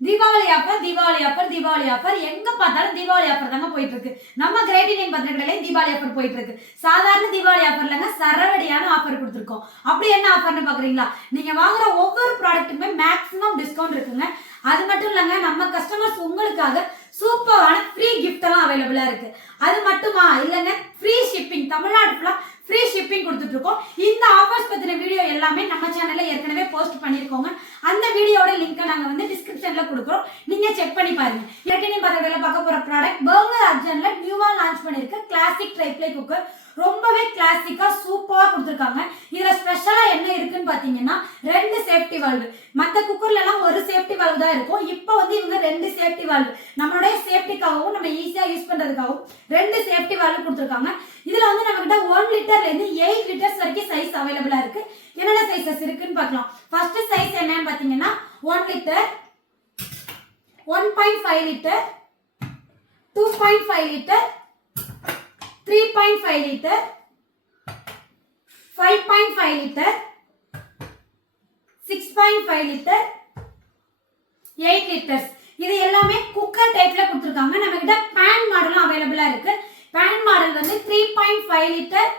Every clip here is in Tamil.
தீபாவளி ஆஃபர் எங்க பார்த்தாலும் தீபாவளி ஆஃபர் தாங்க போயிட்டு இருக்கு. நம்ம கிரேட் இந்தியன் பத்திரக்கடையில தீபாவளி ஆஃபர் போயிட்டு இருக்கு. சாதாரண தீபாவளி ஆஃபர் இல்லைங்க, சரவடியான ஆஃபர் கொடுத்துருக்கோம். அப்படி என்ன ஆஃபர்னு பாக்குறீங்களா? நீங்க வாங்குற ஒவ்வொரு ப்ராடக்ட்டுமே மேக்ஸிமம் டிஸ்கவுண்ட் இருக்குங்க. அது மட்டும் இல்லைங்க, நம்ம கஸ்டமர்ஸ் உங்களுக்காக சூப்பரான ஃப்ரீ கிஃப்ட் எல்லாம் அவைலபிளா இருக்கு. அது மட்டுமா இல்லைங்க, ஃப்ரீ ஷிப்பிங், தமிழ்நாடு ஃபுல்லா ஃப்ரீ ஷிப்பிங் கொடுத்துட்டு இருக்கோம். இந்த ஆஃபர்ஸ் பத்தின வீடியோ எல்லாமே நம்ம சேனல்ல ஏற்கனவே போஸ்ட் பண்ணிருக்கோங்க. அந்த வீடியோட லிங்க் நாங்க வந்து டிஸ்கிரிப்ஷன்ல கொடுக்குறோம், நீங்க செக் பண்ணி பாருங்க. ஏற்கனவே பார்க்க போற ப்ராடக்ட் பர்கர் அர்ஜன்ல நியூவா லான்ச் பண்ணிருக்க கிளாசிக் ட்ரைப்ளை குக்கர். ரொம்பவே கிளாசிக்கா சூப்பரா கொடுத்துருக்காங்க. இதுல ஸ்பெஷலா என்ன இருக்குன்னு பாத்தீங்கன்னா, 2 சேஃப்டி வால்வு. மற்ற குக்கர்ல எல்லாம் ஒரு சேஃப்டி வால்வு தான் இருக்கும். இப்போ வந்து இவங்க 2 சேஃப்டி வால்வு, நம்மளுடைய சேஃப்டிக்காகவும் நம்ம ஈஸியா யூஸ் பண்றதுக்காகவும் 2 சேஃப்டி வால்வு கொடுத்துருக்காங்க. இதுல வந்து நம்ம கிட்ட 1 லிட்டர்ல இருந்து 8 லிட்டர்ஸ் வரைக்கும் சைஸ் அவைலபிளா இருக்கு. என்னென்ன சைசஸ் இருக்குன்னு பார்க்கலாம். ஃபர்ஸ்ட் சைஸ் என்னன்னு பாத்தீங்கன்னா 1 litre, 1.5 litre, 2.5 litre, 3.5 litre, 5.5 litre, 6.5 litre, 8 litres. இது எல்லாமே குக்கர் டைப்ல கொடுத்துருக்காங்க. நம்ம கிட்ட பேன் மாடலும் அவைலபிளா இருக்கு. பேன் மாடல் வந்து 3.5 லிட்டர்,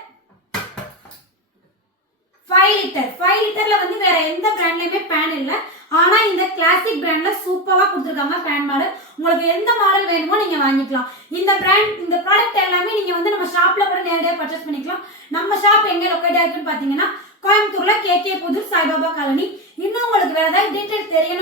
5 லிட்டர். 5 லிட்டர்ல வந்து வேற எந்த பிராண்ட்லயுமே பேன் இல்ல. ஆனா இந்த கிளாசிக் பிராண்ட்ல சூப்பரா கொடுத்துருக்காங்க பேன் மாடல். உங்களுக்கு எந்த மாடல் வேணுமோ நீங்க வாங்கிக்கலாம். இந்த ப்ராடக்ட் எல்லாமே நீங்க வந்து நம்ம ஷாப்ல கூட நேரடியாக பர்ச்சேஸ் பண்ணிக்கலாம். நம்ம ஷாப் எங்க லொக்கேட் ஆயிருக்குன்னு பாத்தீங்கன்னா, கோயம்புத்தூர்ல KK புதூர் சாய்பாபா காலனி. இன்னும் உங்களுக்கு வேற ஏதாவது டீடைல்ஸ் தெரியணும்